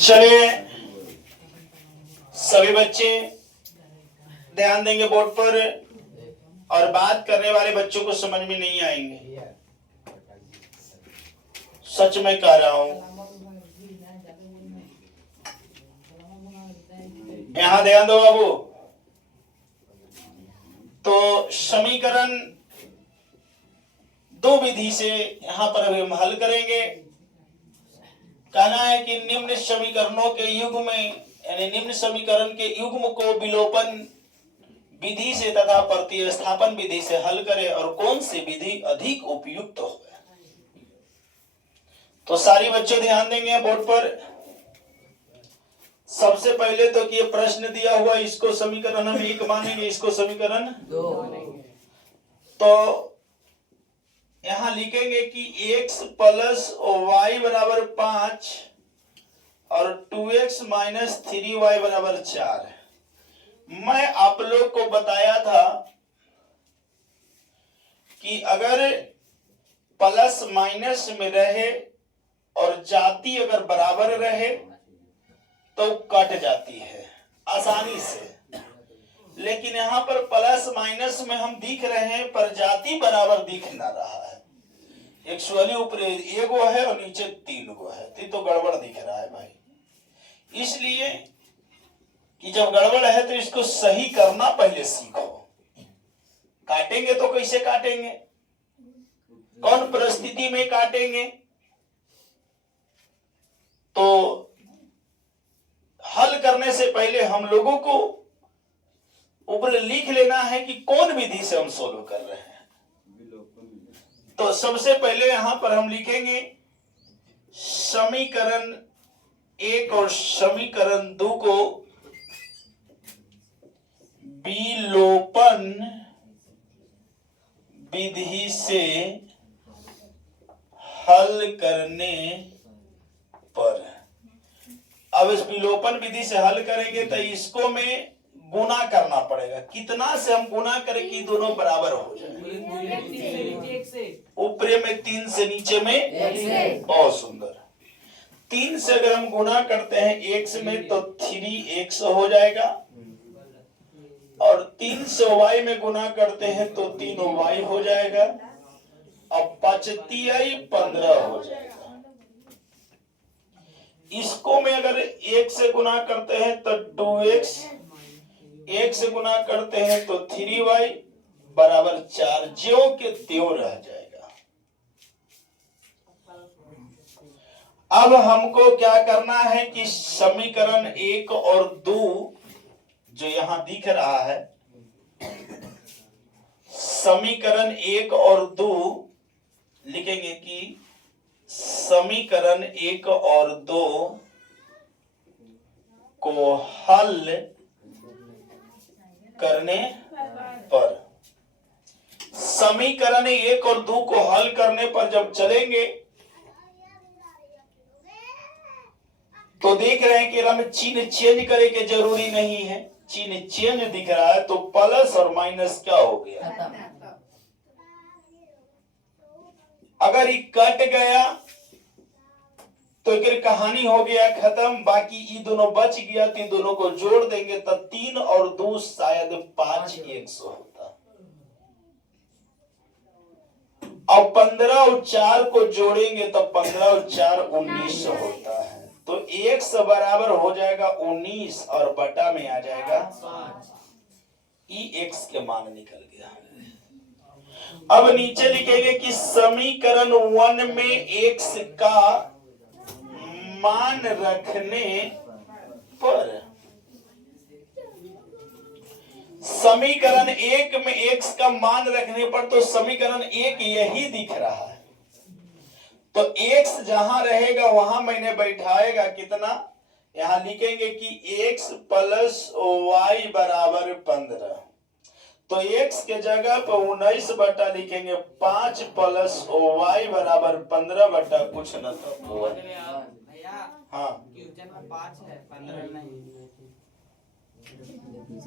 चलिए सभी बच्चे ध्यान देंगे बोर्ड पर, और बात करने वाले बच्चों को समझ में नहीं आएंगे, सच में कह रहा हूं। यहां ध्यान दो बाबू। तो समीकरण दो विधि से यहां पर अभी हम हल करेंगे। कहना है कि निम्न समीकरणों के युग्म में, यानी निम्न समीकरण के युग्म को विलोपन विधि से तथा प्रतिस्थापन विधि से हल करें और कौन सी विधि अधिक उपयुक्त हो। तो सारी बच्चों ध्यान देंगे बोर्ड पर। सबसे पहले तो कि ये प्रश्न दिया हुआ, इसको समीकरण हम एक मानेंगे, इसको समीकरण दो मानेंगे। तो यहां लिखेंगे कि x प्लस वाई बराबर 5 और 2x माइनस 3y बराबर 4। मैं आप लोग को बताया था कि अगर प्लस माइनस में रहे और जाति अगर बराबर रहे तो कट जाती है आसानी से, लेकिन यहां पर प्लस माइनस में हम दिख रहे हैं पर जाति बराबर दिख ना रहा है। एक्चुअली ऊपर एगो है और नीचे 3 गो है, तो गड़बड़ दिख रहा है भाई। इसलिए कि जब गड़बड़ है तो इसको सही करना पहले सीखो। काटेंगे तो कैसे काटेंगे, कौन परिस्थिति में काटेंगे, तो हल करने से पहले हम लोगों को ऊपर लिख लेना है कि कौन विधि से हम सोल्व कर रहे हैं। तो सबसे पहले यहां पर हम लिखेंगे समीकरण 1 और समीकरण 2 को विलोपन विधि से हल करने पर। अब इस विलोपन विधि से हल करेंगे तो इसको में गुना करना पड़ेगा। कितना से हम गुना करें कि दोनों बराबर हो जाए। ऊपरे में 3 से नीचे में 1। बहुत सुंदर। 3 से अगर हम गुना करते हैं x में तो 3x हो जाएगा, और 3 से y में गुना करते हैं तो 3y हो जाएगा, अब 5×3 15 हो जाएगा। इसको में अगर 1 से गुना करते हैं तो 2x, 1 से गुना करते हैं तो 3y बराबर 4, ज्यों के त्यों रह जाएगा। अब हमको क्या करना है कि समीकरण 1 और 2 जो यहां दिख रहा है, समीकरण 1 और 2 लिखेंगे कि समीकरण 1 और 2 को हल करने पर, समीकरण 1 और 2 को हल करने पर जब चलेंगे तो देख रहे हैं कि हम चिन्ह चेंज करे के जरूरी नहीं है, चिन्ह चेंज दिख रहा है, तो प्लस और माइनस क्या हो गया। अगर ये कट गया तो एक कहानी हो गया खत्म, बाकी ये दोनों बच गया तो दोनों को जोड़ देंगे तो 3 और 2 शायद 5 होता। अब 15 और 4 को जोड़ेंगे तो 15 और 4 19 होता है, तो x बराबर हो जाएगा 19 और बटा में आ जाएगा 5। x के मान निकल गया। अब नीचे लिखेंगे कि समीकरण 1 में x का मान रखने पर, समीकरण 1 में x का मान रखने पर तो समीकरण 1 यही दिख रहा है, तो x जहां रहेगा वहां मैंने बैठाएगा कितना, यहां लिखेंगे कि x प्लस वाई बराबर 15, तो x के जगह पर 19 बटा लिखेंगे 5 प्लस वाई बराबर 15 बटा कुछ न तो। हाँ 5 है 15 नहीं।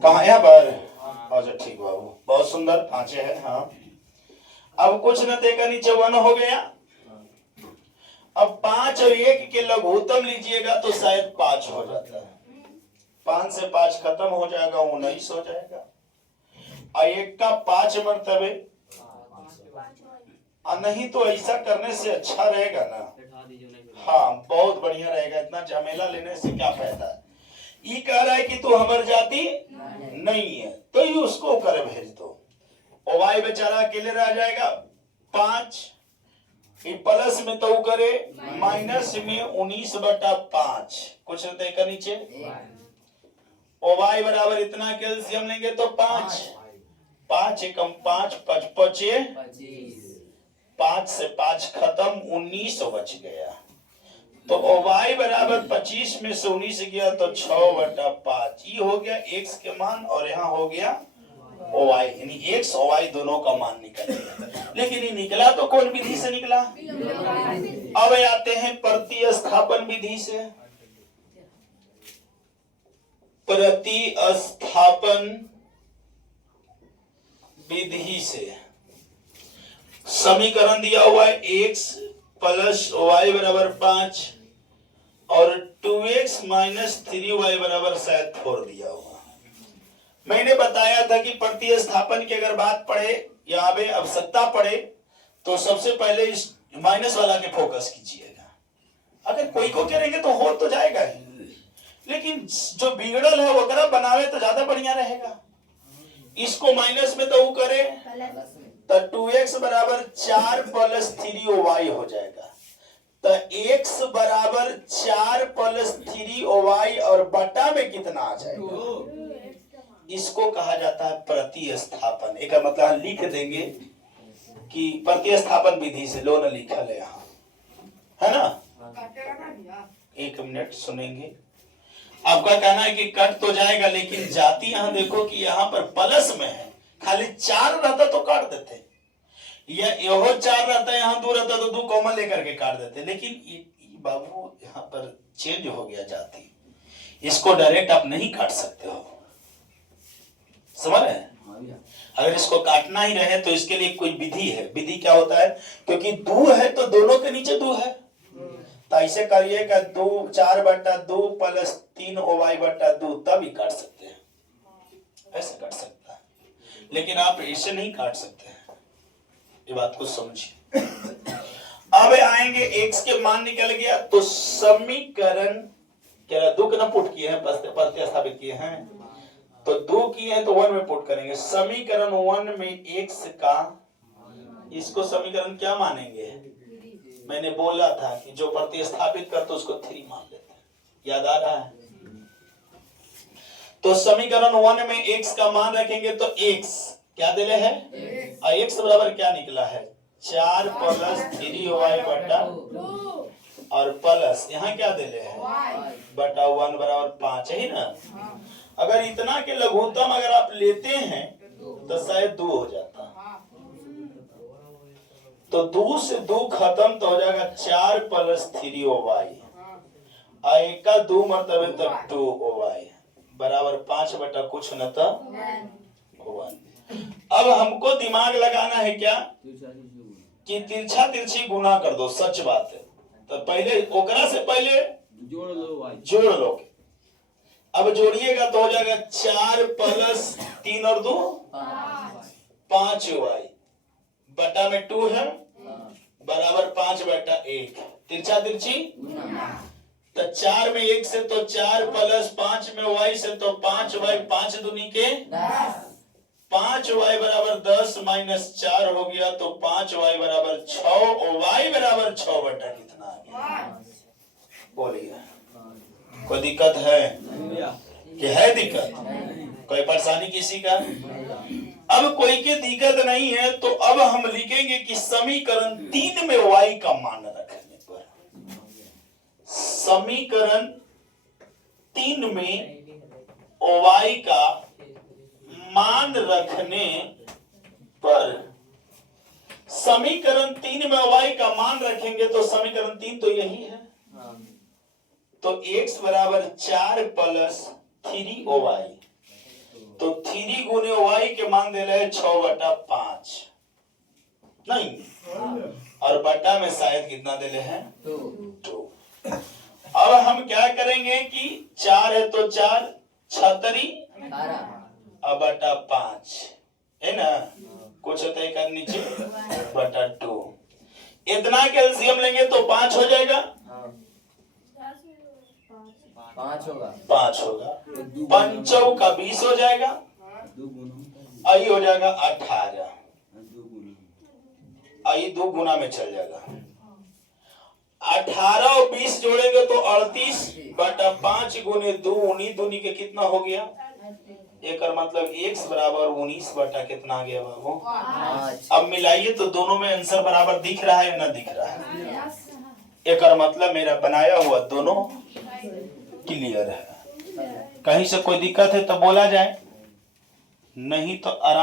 कहाँ यहाँ पर? अच्छा ठीक बाबू, बहुत सुंदर, 5 है। हाँ अब कुछ न देगा नीचे 1 हो गया। अब 5 और 1 के लघुत्तम लीजिएगा तो शायद 5 हो जाता है। 5 से 5 खत्म हो जाएगा, 19 हो जाएगा। और 1 का 5 मर्तबे, नहीं तो ऐसा करने से अच्छा रहेगा ना। हाँ, बहुत बढ़िया रहेगा। इतना झमेला लेने से क्या फायदा। ये कह रहा है कि तू हमर जाति नहीं है, तो ये उसको करे भेज दो। और वाई बेचारा अकेले रह जाएगा। 5 प्लस में तो करे, माइनस में 19/5 कुछ रहते का नीचे। और वाई बराबर इतना कैल्सियम लेंगे तो 5 5 एकम 5 5 5 से 5 खत्म, 19 बच गया। तो y बराबर 25 में से 19 गया तो 6/5 ये हो गया x के मान, और यहाँ हो गया y, यानी x और y दोनों का मान निकल गया। लेकिन ये निकला तो कौन विधि से निकला? अब आते हैं प्रतिस्थापन विधि से। प्रतिस्थापन विधि से समीकरण दिया हुआ है x प्लस y बराबर 5 और 2x माइनस 3y बराबर शायद 4 दिया हुआ। मैंने बताया था कि प्रतिस्थापन की अगर बात पड़े या अबे आवश्यकता पड़े तो सबसे पहले इस माइनस वाला के फोकस कीजिएगा। अगर कोई को करेंगे तो हो तो जाएगा ही, लेकिन जो बिगड़ल है वो अगर बनावे तो ज्यादा बढ़िया रहेगा। इसको माइनस में तो वो करे तो 2x बराबर 4 प्लस 3y हो जाएगा। तो x बराबर 4 प्लस 3y और बटा में कितना आ जाएगा? इसको कहा जाता है प्रतिस्थापन। एक मतलब लिख देंगे कि प्रतिस्थापन विधि से, लो न लिखल है यहाँ, है ना। 1 मिनट सुनेंगे। आपका कहना है कि कट तो जाएगा, लेकिन जाति यहाँ देखो कि यहाँ पर प्लस में है। खाली 4 रहता तो काट देते, या यहो 4 रहता, यहाँ 2 रहता तो 2 कॉमन लेकर के काट देते। लेकिन ये बाबू यहाँ पर चेंज हो गया जाति, इसको डायरेक्ट आप नहीं काट सकते हो, समझ रहे हैं। अगर इसको काटना ही रहे तो इसके लिए कोई विधि है। विधि क्या होता है, क्योंकि 2 है तो दोनों के नीचे 2 है, तो ऐसे करिएगा 2 4/2 प्लस 3y/2 तब ही काट सकते हैं। ऐसे काट सकता है, लेकिन आप इसे नहीं काट सकते हैं। ये बात को समझिए। अब आएंगे x के मान निकल गया तो समीकरण क्या 2 का पुट किए हैं, प्रतिस्थापित किए हैं तो 2 किए हैं तो 1 में पुट करेंगे। समीकरण 1 में x का, इसको समीकरण क्या मानेंगे? मैंने बोला था कि जो प्रतिस्थापित करते उसको 3 मान लेते हैं, याद आ रहा है। तो समीकरण 1 में x का मान रखेंगे तो x क्या दिले है, और x बराबर क्या निकला है 4 प्लस 3y/2 और प्लस यहाँ क्या दिले है बटा 1 बराबर 5 है ही ना। अगर इतना के लघुत्तम अगर आप लेते हैं तो शायद 2 हो जाता, तो 2 से 2 खत्म तो हो जाएगा 4 प्लस 3y, और 1 का 2 मर्तबे तक 2y बराबर 5 बटा कुछ न तो 1। अब हमको दिमाग लगाना है क्या कि तिरछा तिरछी गुना कर दो, सच बात है। तो पहले ओकरा से पहले जोड़ लो। अब जोड़िएगा तो हो जाएगा 4 प्लस 3 और 2 5y बटा में 2 है बराबर 5/1। तिरछा तिरछी तो 4 में 1 से तो 4 प्लस 5 में y से तो 5y, 5 दूनी के 5y बराबर 10 माइनस 4 हो गया तो 5y बराबर 6 और y बराबर 6 बटा कितना आ गया? बोलिए, कोई दिक्कत है कि है दिक्कत? कोई परेशानी किसी का? अब कोई के दिक्कत नहीं है तो अब हम लिखेंगे कि समीकरण 3 में y का मान रखने पर, समीकरण 3 में y का मान रखने पर, समीकरण 3 में y का मान रखेंगे तो समीकरण 3 तो यही है। तो x बराबर 4 प्लस 3y, तो 3 गुने y के मान दे रहे 6/5 नहीं, और बटा में शायद कितना देले हैं 2 2। अब हम क्या करेंगे कि 4 है तो 4 छतरी 18 अब बटा 5 है ना, कुछ होता है कर नीचे बटा 2। इतना कैल्शियम लेंगे तो 5 हो जाएगा, 5 होगा 5 होगा, पंचौ का 20 हो जाएगा, आई हो जाएगा 18, आई 2 गुना में चल जाएगा। 18 और 20 जोड़ेंगे तो 38 बटा 5 गुने 2 19 दूनी के कितना हो गया, एक मतलब x बराबर 19 बटा कितना आ गया बाबू। 5 अब मिलाइए तो दोनों में आंसर बराबर दिख रहा है या ना दिख रहा है, एक मतलब मेरा बनाया हुआ दोनों क्लियर है। कहीं से कोई दिक्कत है तो बोला जाए, नहीं तो आराम